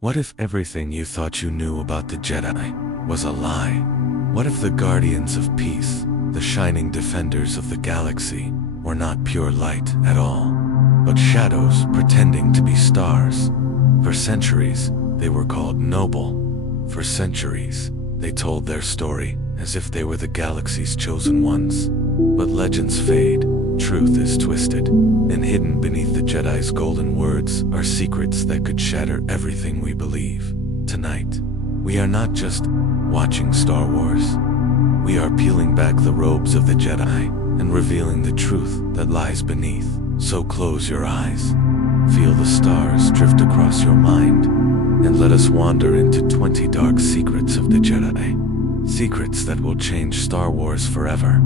What if everything you thought you knew about the Jedi was a lie? What if the guardians of peace, the shining defenders of the galaxy, were not pure light at all, but shadows pretending to be stars? For centuries, they were called noble. For centuries, they told their story as if they were the galaxy's chosen ones. But legends fade, truth is twisted, and hidden beneath the Jedi's golden words are secrets that could shatter everything we believe. Tonight, we are not just watching Star Wars. We are peeling back the robes of the Jedi and revealing the truth that lies beneath. So close your eyes, feel the stars drift across your mind, and let us wander into 20 dark secrets of the Jedi. Secrets that will change Star Wars forever.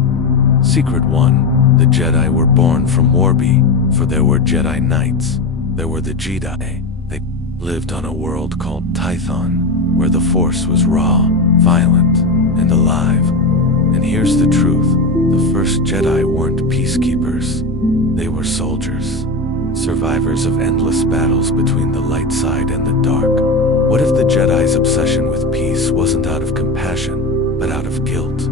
Secret 1. The Jedi were born from Warby, for there were Jedi Knights. There were the Jedi. They lived on a world called Tython, where the Force was raw, violent, and alive. And here's the truth. The first Jedi weren't peacekeepers. They were soldiers. Survivors of endless battles between the light side and the dark. What if the Jedi's obsession with peace wasn't out of compassion, but out of guilt?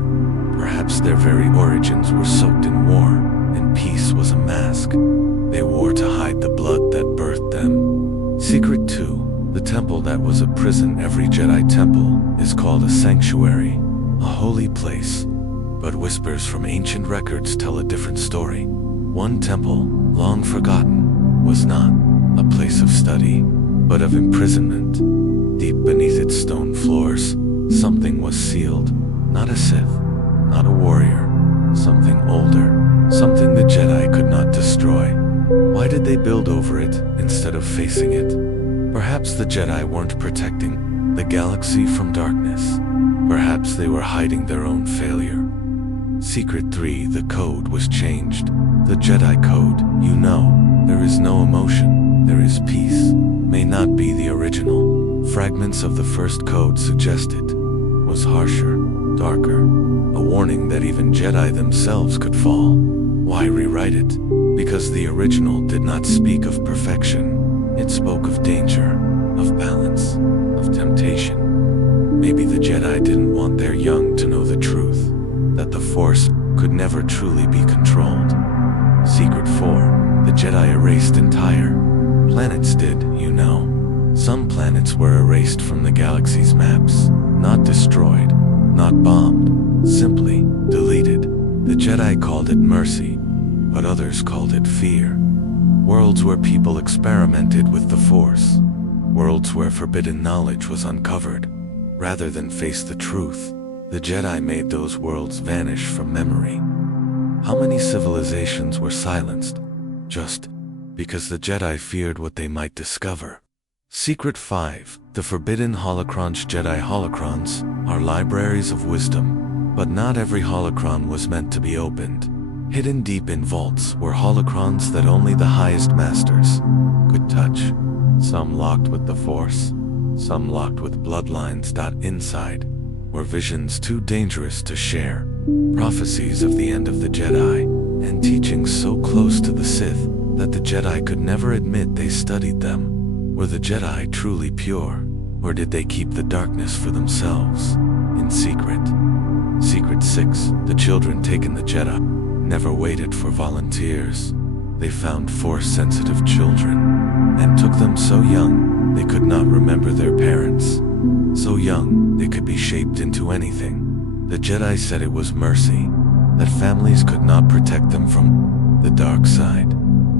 Perhaps their very origins were soaked in war, and peace was a mask they wore to hide the blood that birthed them. Secret 2. The temple that was a prison. Every Jedi temple is called a sanctuary, a holy place. But whispers from ancient records tell a different story. One temple, long forgotten, was not a place of study, but of imprisonment. Deep beneath its stone floors, something was sealed. Not a Sith, not a warrior, something older, something the Jedi could not destroy. Why did they build over it instead of facing it? Perhaps the Jedi weren't protecting the galaxy from darkness. Perhaps they were hiding their own failure. Secret 3. The code was changed. The Jedi code, you know, there is no emotion, there is peace, may not be the original. Fragments of the first code suggested was harsher, darker, a warning that even Jedi themselves could fall. Why rewrite it? Because the original did not speak of perfection. It spoke of danger, of balance, of temptation. Maybe the Jedi didn't want their young to know the truth, that the Force could never truly be controlled. Secret 4. The Jedi erased entire planets did, you know. Some planets were erased from the galaxy's maps, not destroyed, not bombed, simply deleted. The Jedi called it mercy, but others called it fear. Worlds where people experimented with the Force. Worlds where forbidden knowledge was uncovered. Rather than face the truth, the Jedi made those worlds vanish from memory. How many civilizations were silenced, just because the Jedi feared what they might discover? Secret 5. The Forbidden Holocrons. Jedi holocrons are libraries of wisdom, but not every holocron was meant to be opened. Hidden deep in vaults were holocrons that only the highest masters could touch. Some locked with the Force, some locked with bloodlines. Inside were visions too dangerous to share, prophecies of the end of the Jedi, and teachings so close to the Sith that the Jedi could never admit they studied them. Were the Jedi truly pure, or did they keep the darkness for themselves, in secret? Secret 6. The children taken. The Jedi never waited for volunteers. They found Force-sensitive children, and took them so young they could not remember their parents. So young they could be shaped into anything. The Jedi said it was mercy, that families could not protect them from the dark side.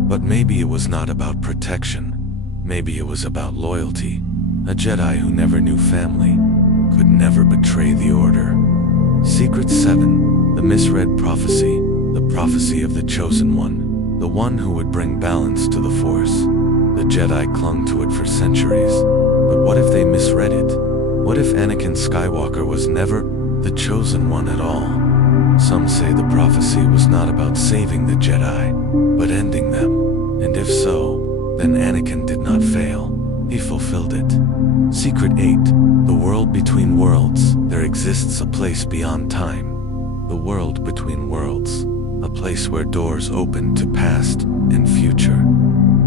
But maybe it was not about protection. Maybe it was about loyalty. A Jedi who never knew family could never betray the Order. Secret 7. The misread prophecy. The prophecy of the Chosen One, the one who would bring balance to the Force. The Jedi clung to it for centuries. But what if they misread it? What if Anakin Skywalker was never the Chosen One at all? Some say the prophecy was not about saving the Jedi, but ending them. And if so, then Anakin did not fail. He fulfilled it. Secret 8. The world between worlds. There exists a place beyond time. The world between worlds. A place where doors open to past and future.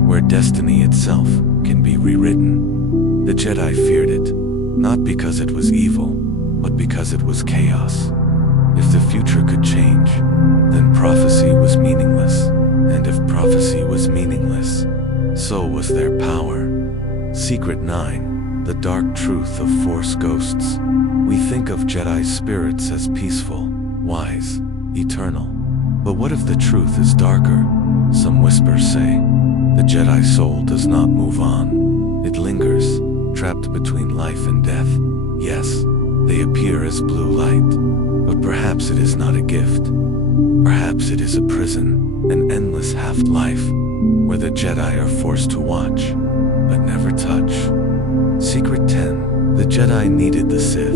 Where destiny itself can be rewritten. The Jedi feared it, not because it was evil, but because it was chaos. If the future could change, then prophecy was meaningless. And if prophecy was meaningless, so was their power. Secret 9, the dark truth of Force ghosts. We think of Jedi spirits as peaceful, wise, eternal. But what if the truth is darker? Some whispers say, the Jedi soul does not move on. It lingers, trapped between life and death. Yes, they appear as blue light, but perhaps it is not a gift. Perhaps it is a prison, an endless half-life, where the Jedi are forced to watch, but never touch. Secret 10, the Jedi needed the Sith.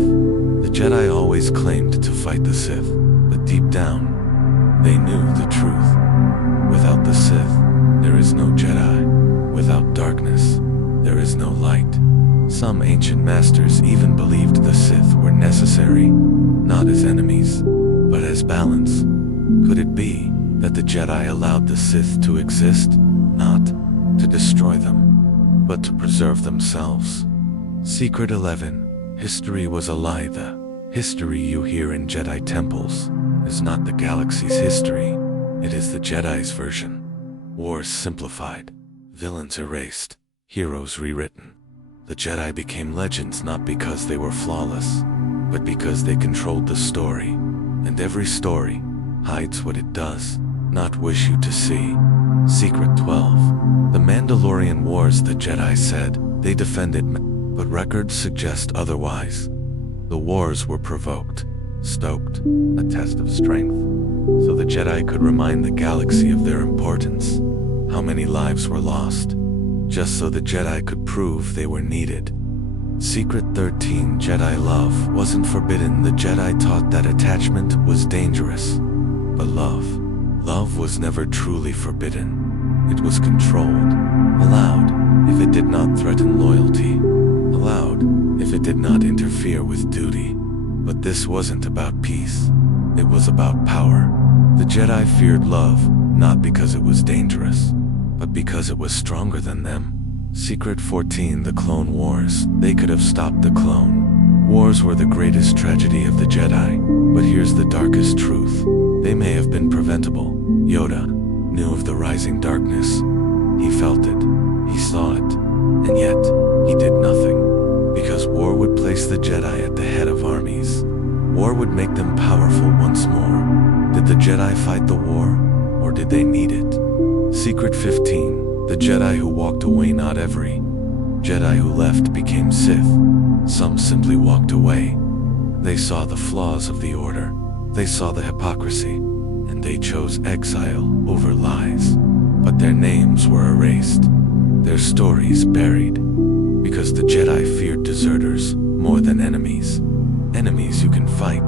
The Jedi always claimed to fight the Sith, but deep down, they knew the truth. Without the Sith, there is no Jedi. Without darkness, there is no light. Some ancient masters even believed the Sith were necessary, not as enemies, but as balance. Could it be that the Jedi allowed the Sith to exist, not to destroy them, but to preserve themselves? Secret 11, history was a lie. The history you hear in Jedi temples is not the galaxy's history. It is the Jedi's version. Wars simplified, villains erased, heroes rewritten. The Jedi became legends not because they were flawless, but because they controlled the story. And every story hides what it does not wish you to see. Secret 12. The Mandalorian Wars. The Jedi said they defended, but records suggest otherwise. The wars were provoked, stoked, a test of strength, so the Jedi could remind the galaxy of their importance. How many lives were lost, just so the Jedi could prove they were needed. Secret 13. Jedi love wasn't forbidden. The Jedi taught that attachment was dangerous, but love was never truly forbidden. It was controlled, allowed if it did not threaten loyalty, allowed if it did not interfere with duty. But this wasn't about peace, it was about power. The Jedi feared love, not because it was dangerous, but because it was stronger than them. Secret 14. The Clone Wars. They could have stopped the clone wars were the greatest tragedy of the Jedi, but here's the darkest truth. They may have been preventable. Yoda knew of the rising darkness. He felt it, he saw it, and yet he did nothing. Because war would place the Jedi at the head of armies. War would make them powerful once more. Did the Jedi fight the war, or did they need it? Secret 15. The Jedi who walked away. Not every Jedi who left became Sith. Some simply walked away. They saw the flaws of the Order. They saw the hypocrisy, and they chose exile over lies. But their names were erased, their stories buried, because the Jedi feared deserters more than enemies. Enemies you can fight,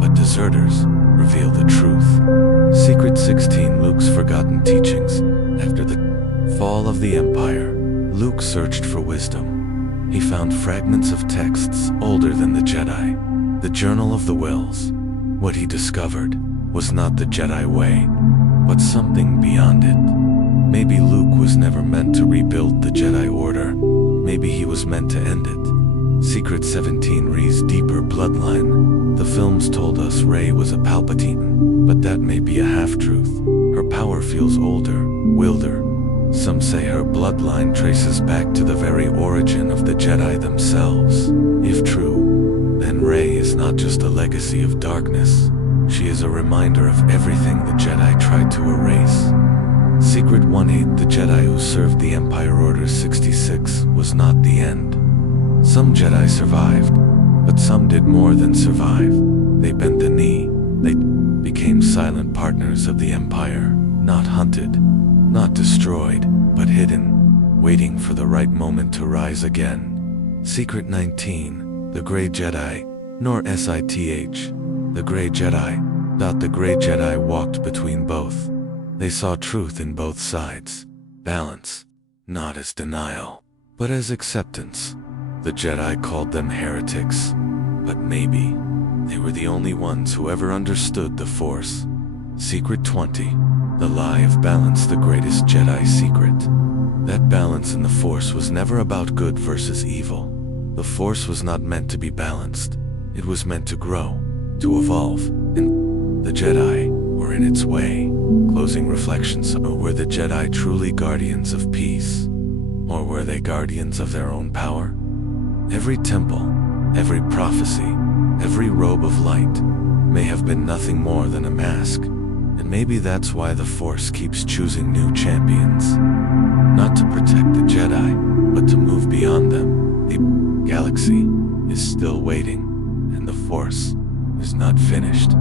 but deserters reveal the truth. Secret 16. Luke's forgotten teachings. After the fall of the Empire, Luke searched for wisdom. He found fragments of texts older than the Jedi, the Journal of the Wills. What he discovered was not the Jedi way, but something beyond it. Maybe Luke was never meant to rebuild the Jedi Order. Maybe he was meant to end it. Secret 17. Rey's deeper bloodline. The films told us Rey was a Palpatine, but that may be a half-truth. Her power feels older, wilder. Some say her bloodline traces back to the very origin of the Jedi themselves. If true, then Rey is not just a legacy of darkness. She is a reminder of everything the Jedi tried to erase. Secret 18. The Jedi who served the Empire. Order 66 was not the end. Some Jedi survived, but some did more than survive. They bent the knee. They became silent partners of the Empire, not hunted, not destroyed, but hidden, waiting for the right moment to rise again. Secret 19. The Grey Jedi, nor Sith. The Grey Jedi. The Grey Jedi walked between both. They saw truth in both sides. Balance, not as denial, but as acceptance. The Jedi called them heretics, but maybe they were the only ones who ever understood the Force. Secret 20. The lie of balance. The greatest Jedi secret. That balance in the Force was never about good versus evil. The Force was not meant to be balanced. It was meant to grow, to evolve, and the Jedi were in its way. Closing reflections. Were the Jedi truly guardians of peace? Or were they guardians of their own power? Every temple, every prophecy, every robe of light may have been nothing more than a mask, and maybe that's why the Force keeps choosing new champions. Not to protect the Jedi, but to move beyond them. The galaxy is still waiting, and the Force is not finished.